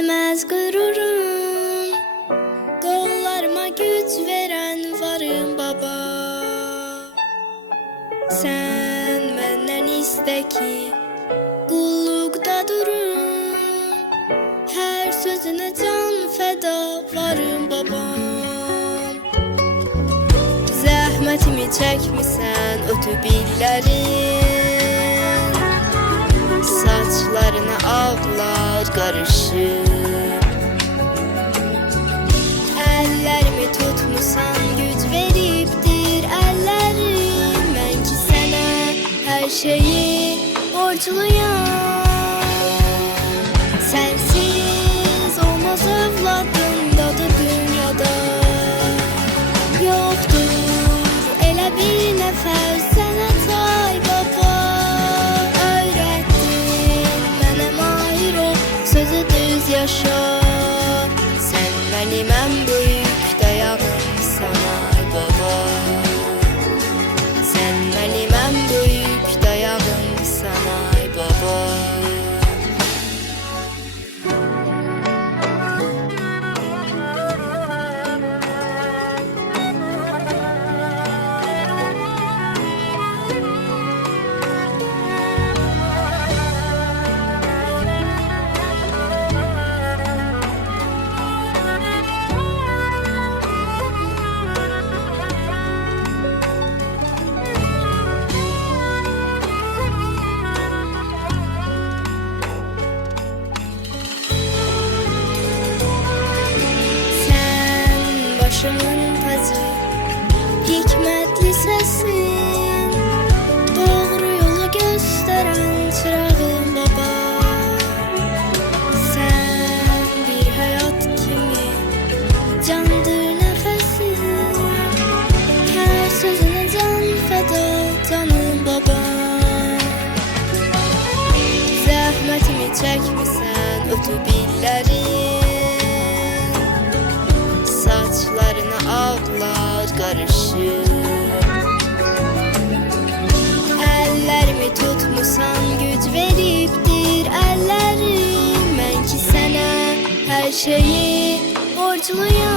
Sönmez gururum, kollarıma güç veren varım baba. Sen menden iste ki kullukta durum, her sözüne can feda varım babam. Zəhmətimi çəkmisən ötübillerin, saçlarına ağlar karışır. Ellerimi tutmusan güç veriptir ellerim, ben ki sana her şeyi borçluyum. Sensiz olmaz evladımdadır dünyada, yoktur elə bir nəfər sənə tay baba. Öyrətdin mənə mahir ol, sözü düz yaşa. Sən mənim ən böyük dayağım sana ay baba. Sən mənim ən böyük dayağım sana ay baba. Başımın tacı, hikmetli sesin, doğru yolu gösteren çırağım baba. Sen bir hayat kimi, candır nefesin, her sözüne can feda canım baba. Zəhmətimi çəkmisən ötübillerin, saçlarına ağlar karışır. Ellerimi tutmusan güç veriptir ellerim, ben ki sana her şeyi borçluyum.